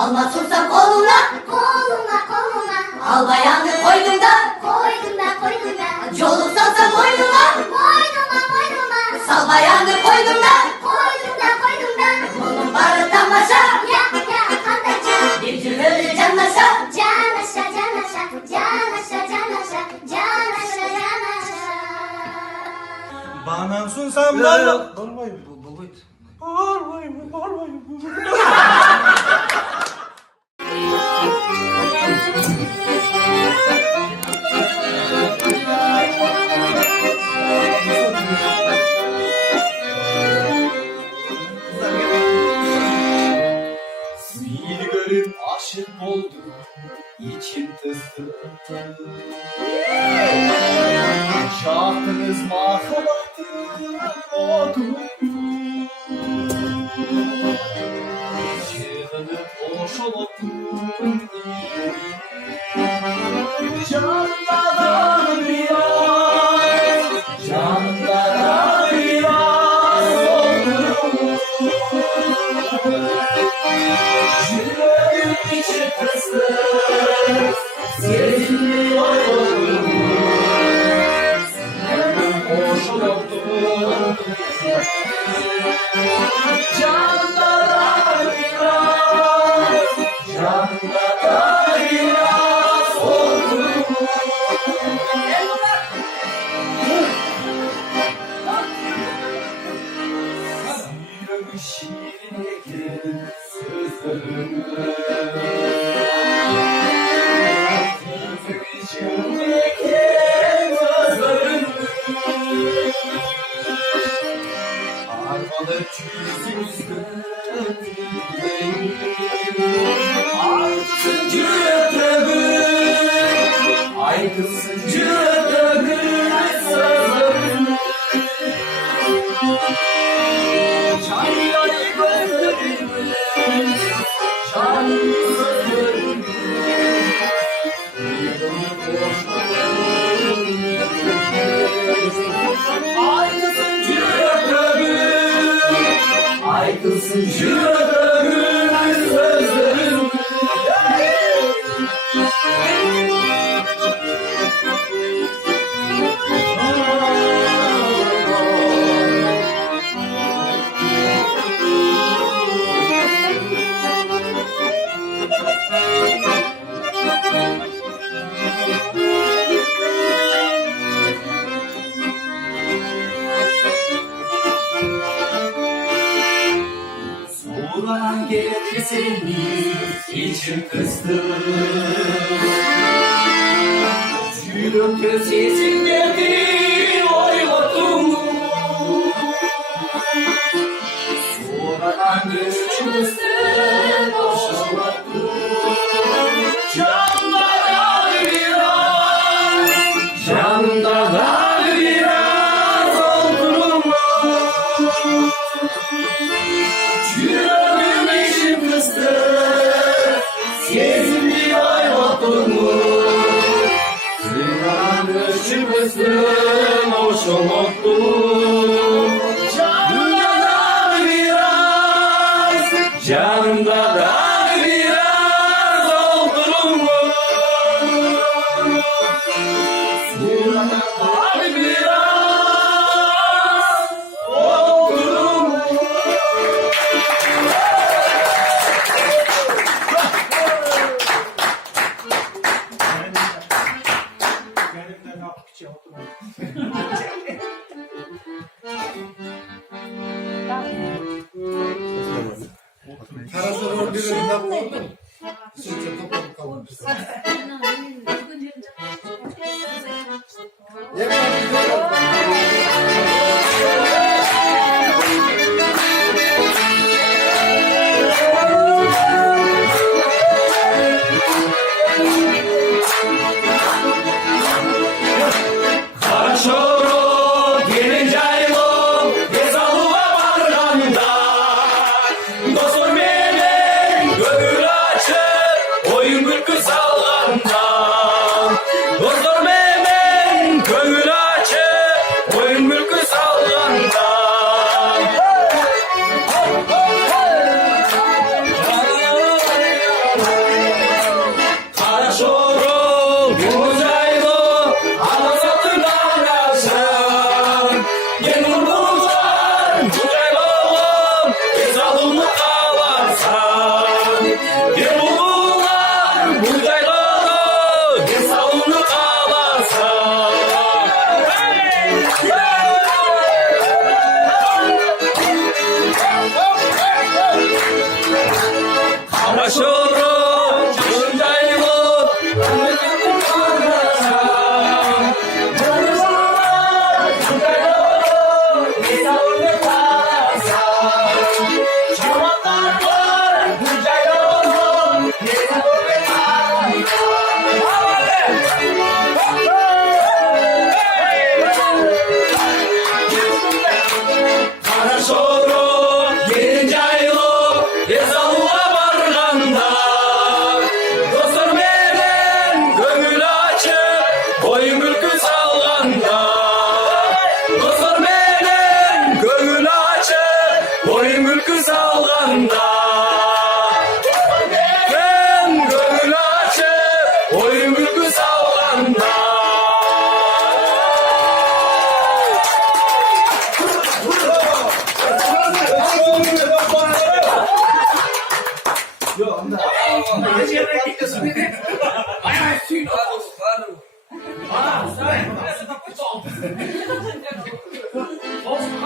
Alma tutsam koluna, al bayanı koynumda, Yolu salsam boynuma, sal bayanı koynumda, Bunun barı tamaşa, bir cümle canlaşa, Bana sunsam bana. Olmayın. Seni görüp aşık oldum, içim tızdı. Şahtınız mahalattım, odum. Çığınıp boşalttım. Canımdan biraz, canımdan biraz oldum. Yüreğim içi kızdı, seninle oldum. Hoş oldum. Canımdan biraz, canımdan biraz oldum. Sürüm şiirine gel sözlerime, Yüzüm içimde gel sözlerime. Armalı yüzümüzde dinleyin, Artısın cüretlerin, aykılsın cüretlerin sözlerime. Çayları gözlerimle, şanlı sözlerimle, Aykılsın cüretlerin, aykılsın cüretlerin sözlerimle. Soğulan gerekli seni içim kızdı. Çürük göz sesim geldi oyladım. Soğulan göçümüzde boşaladım. Canımdan biraz, canımdan biraz oldum. Yüreğim içim kızdı, sezimli hayatımı. Zırhan ölçümüzdün hoşum oldu. Canımdan biraz, canımdan biraz oldum. Zırhan biraz oldum. Karasır örgülerinden buldum. Sizce toplam kalmış. Karaşoro gelince aylım, Gezalıva barganda. Dostum benim gönül açıp, oy Yılmurlar bucaylağım ezalımı kalarsan. Yılmurlar bucaylağım ezalımı kalarsan. Karaşorum cıncaylık Karaşorum cıncaylık ezalığa barganda. Dostlar menen көңүл ачып ой мүлкү салганда. Dostlar menen көңүл ачып ой мүлкү салганда. Мен көңүл ачып ой мүлкү салганда.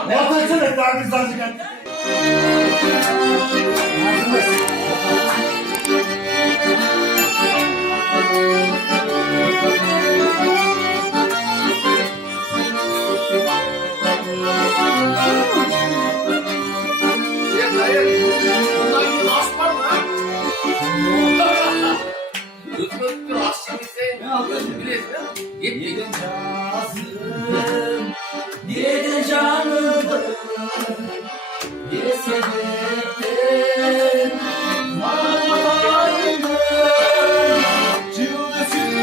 Vatandaşlar daha güzel çıkan. Yedi canıdır, bir sebepten vardım. Cılız yüzüm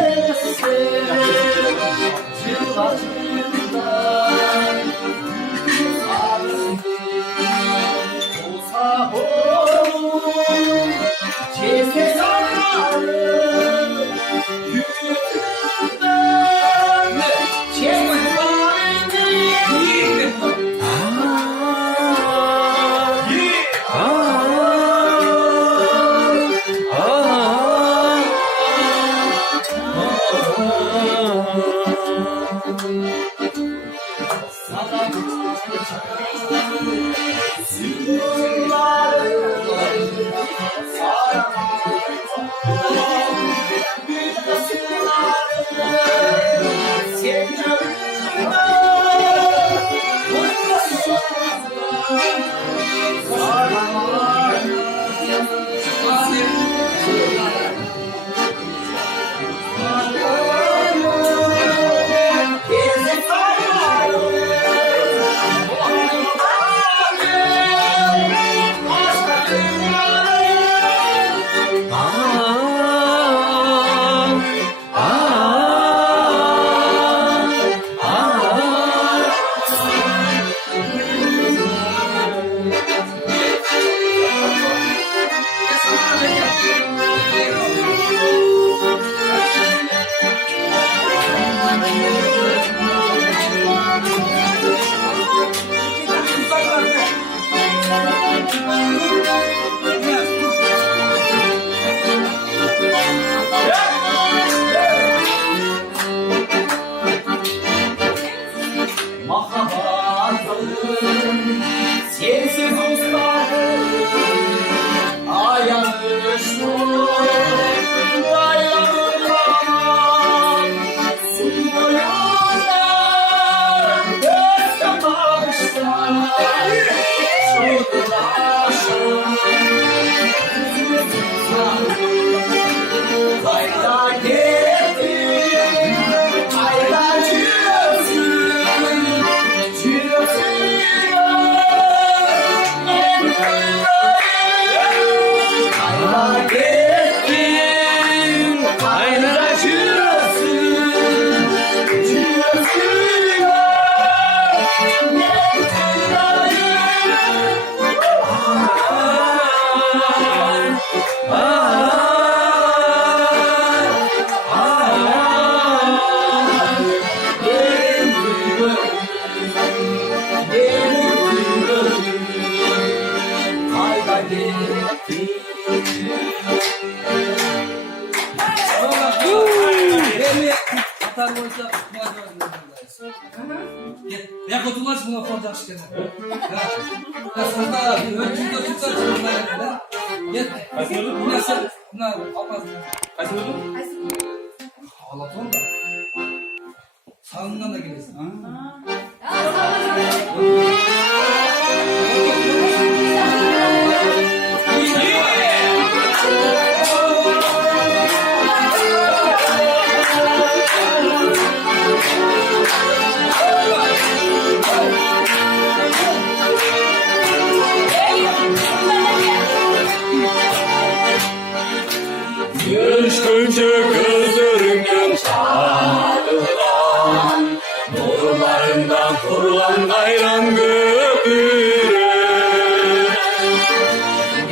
öylesem, cılacımdan sarıldım. Olsa olur, çizgi sararım, yüzümden çizgi sararım. Я котулаш бuna fazla çıkıyor. Aslında ölçüde tutsa çıkıyor. Git. Nasıl? Ne yapmaz? Ağlatın da. Sağından da gelirsin. Görüşkünce gözlerinden çağrılan nurlarından kurulan gayran göpürür.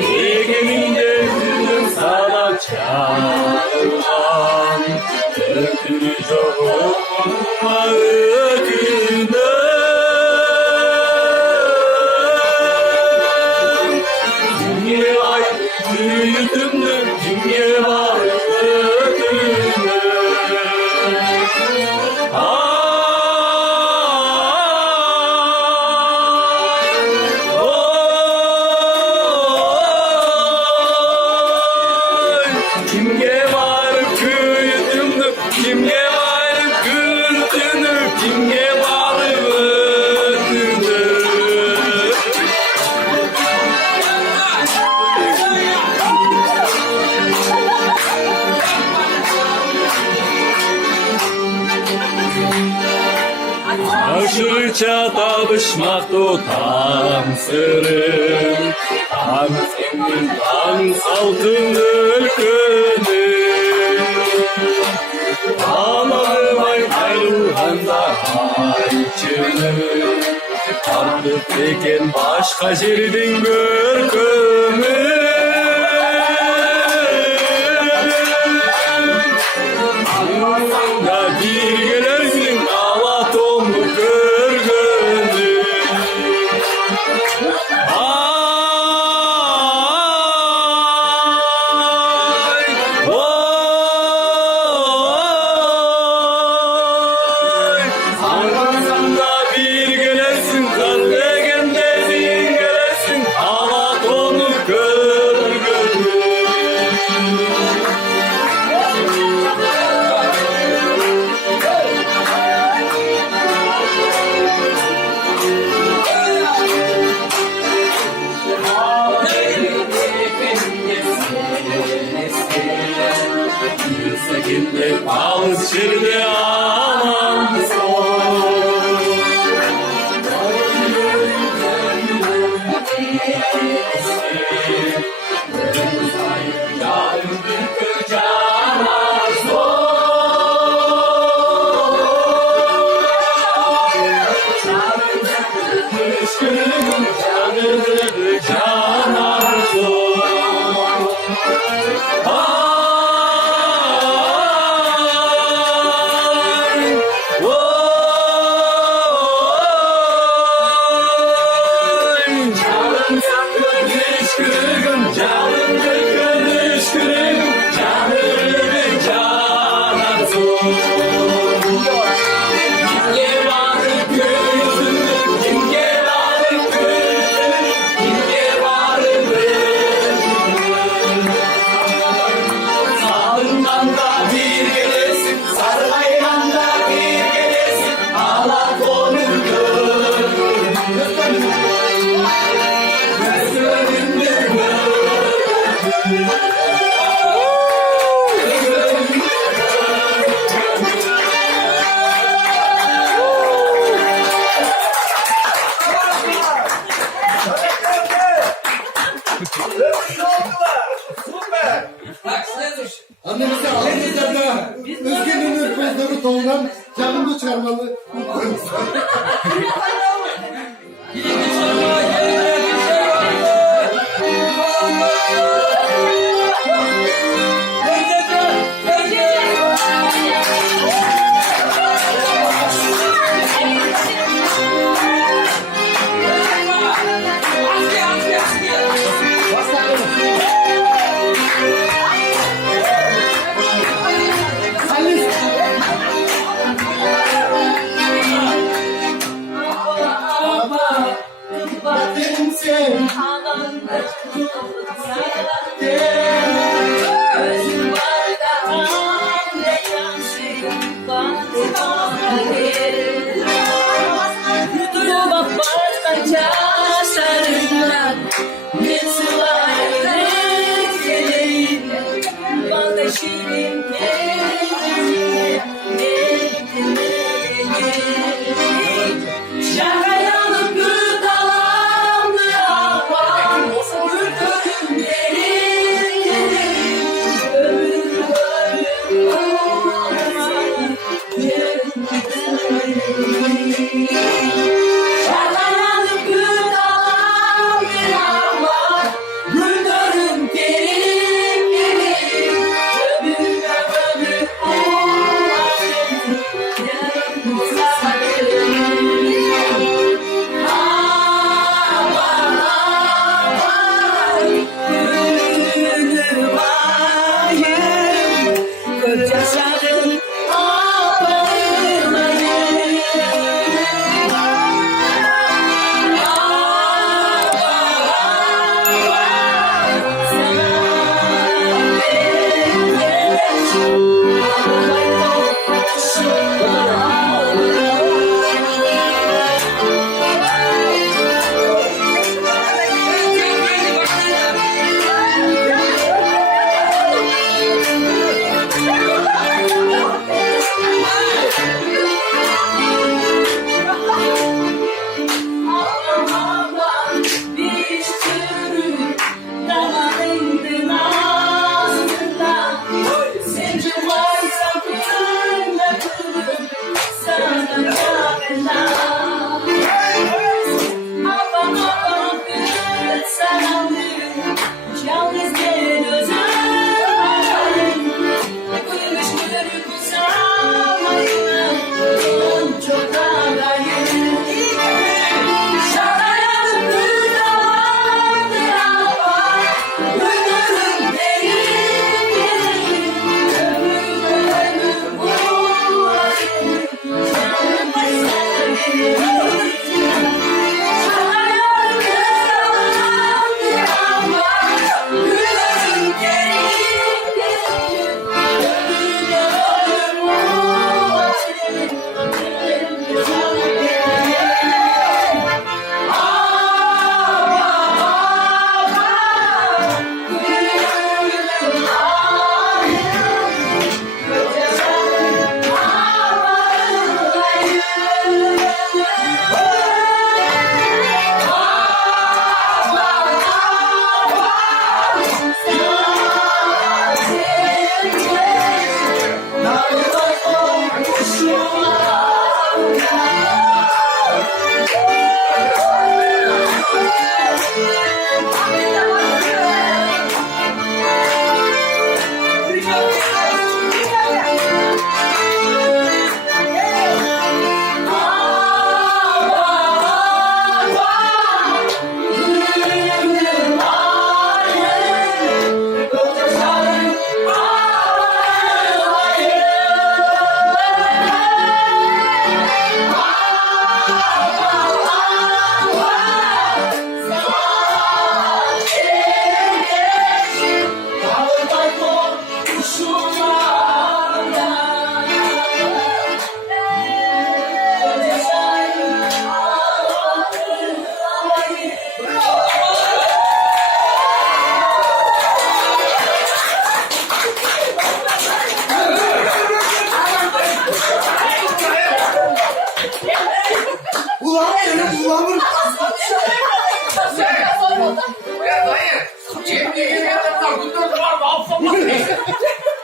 Yegeninde yüzün sana çağrılan öpünü çoğunma ökünü. Dünya ay büyüdümdü, dünya var. Kimge var küyüdümdü, kimge var kürdünü, kimge var ödünü. Aşırıça tabışmak tutan sırrım, tam senin tam saltın ülkünü. Anladım ay ayrılganda ayçını, artık teken başka жердің görkümü. Anlasanda bir gelersin alatomlu görgünü. Ay, oy. Anlasanda bir gelersin kar degende bir gelersin alatomlu görgünü. Yüzekinde ağız şirde aman son. Yarın bir cana son. Düşkünüm canıdır cana son. Annemize ailelerde Özgöndük özleri doğulan canımda çıkarmalı.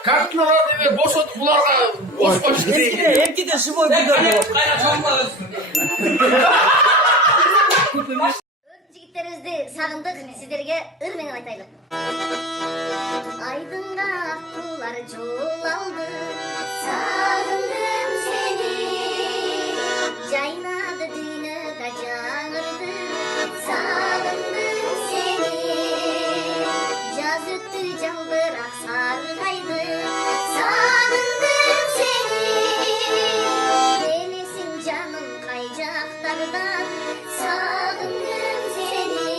Картиналарды бошотуп буларга бошпош керек. Эмкиде живой видео. Кайра чоңго Жигиттерибизди сагындык, сиздерге ыр менен айтайлык. Айдынга акулар жол алды, сагындым сени. Жайнады дүйнөгө жаңырды, сагындым сени. Жаз өттү жаңбырак саргайды, сагындым сени. Келесиң жаным кай жактардан, сагындым сени.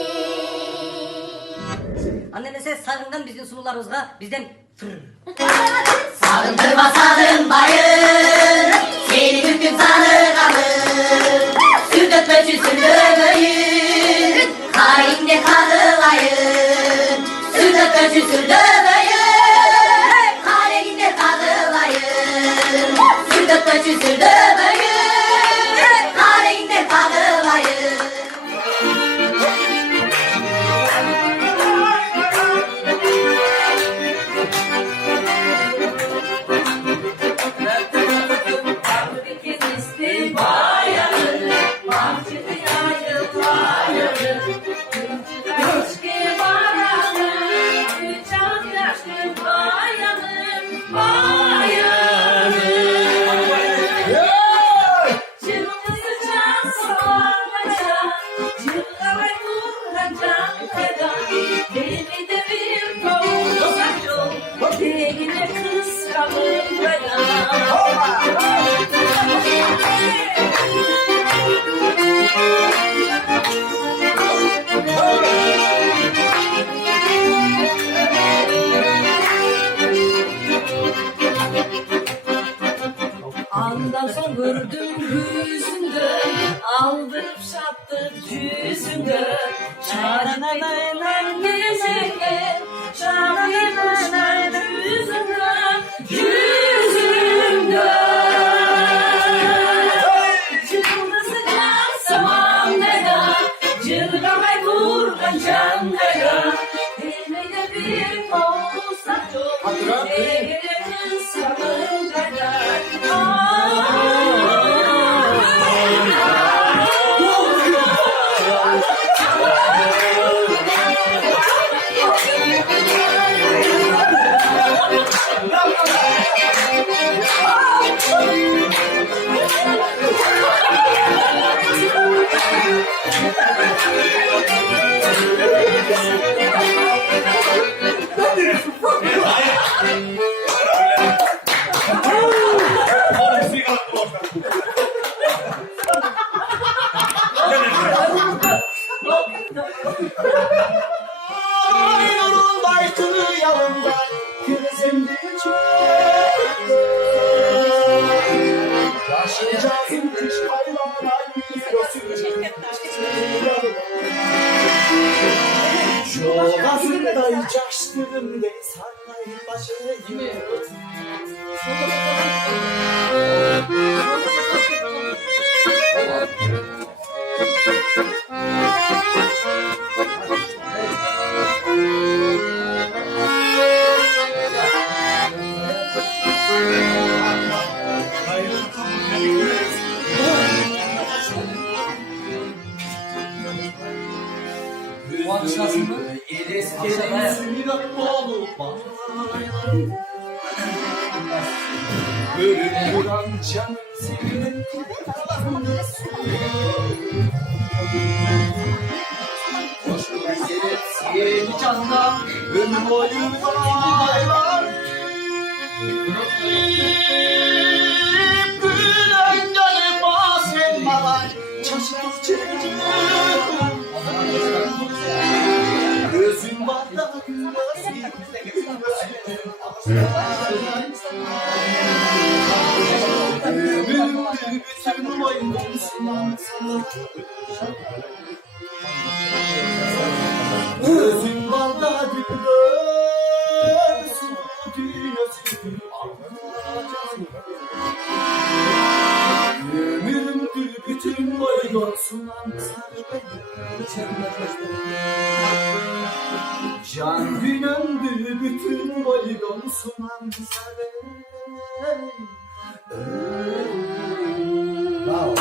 Анда эмесе сагынган биздин сунууларыбызга бизден Сагындырма сагынбайын, сени күттүм сагынамын. Сүрдөтпөчү сүрдөбөйүн, кайыңде кагылайын. Сүрдөтпөчү сүрдөбөйүн, кайыңде кагылайын. Сүрдөтпөчү сүрдөбөйүн, кайыңде кагылайын. Andan son gördüm yüzünde, aldırıp şattık yüzünde. Çağrı'nın gezege, çağrı'nın yüzünde, yüzünde. Çıkıldı sıcak samandega, cırgamay vurgan candega. Elmeyde bir olsak çok, elinin sabırdaga. Akşasın mı? Görünür canım senin hoşgörü gereksin candan ömür boyu aylar gülen gelip bahsetmeden çaşıtıp çekeceğim gözüm var da gözüm bütün boyundan gözüm var da gözüm dünyası ömrümdür bütün boyundan sunan can günümdür bütün boyundan sunan Bravo.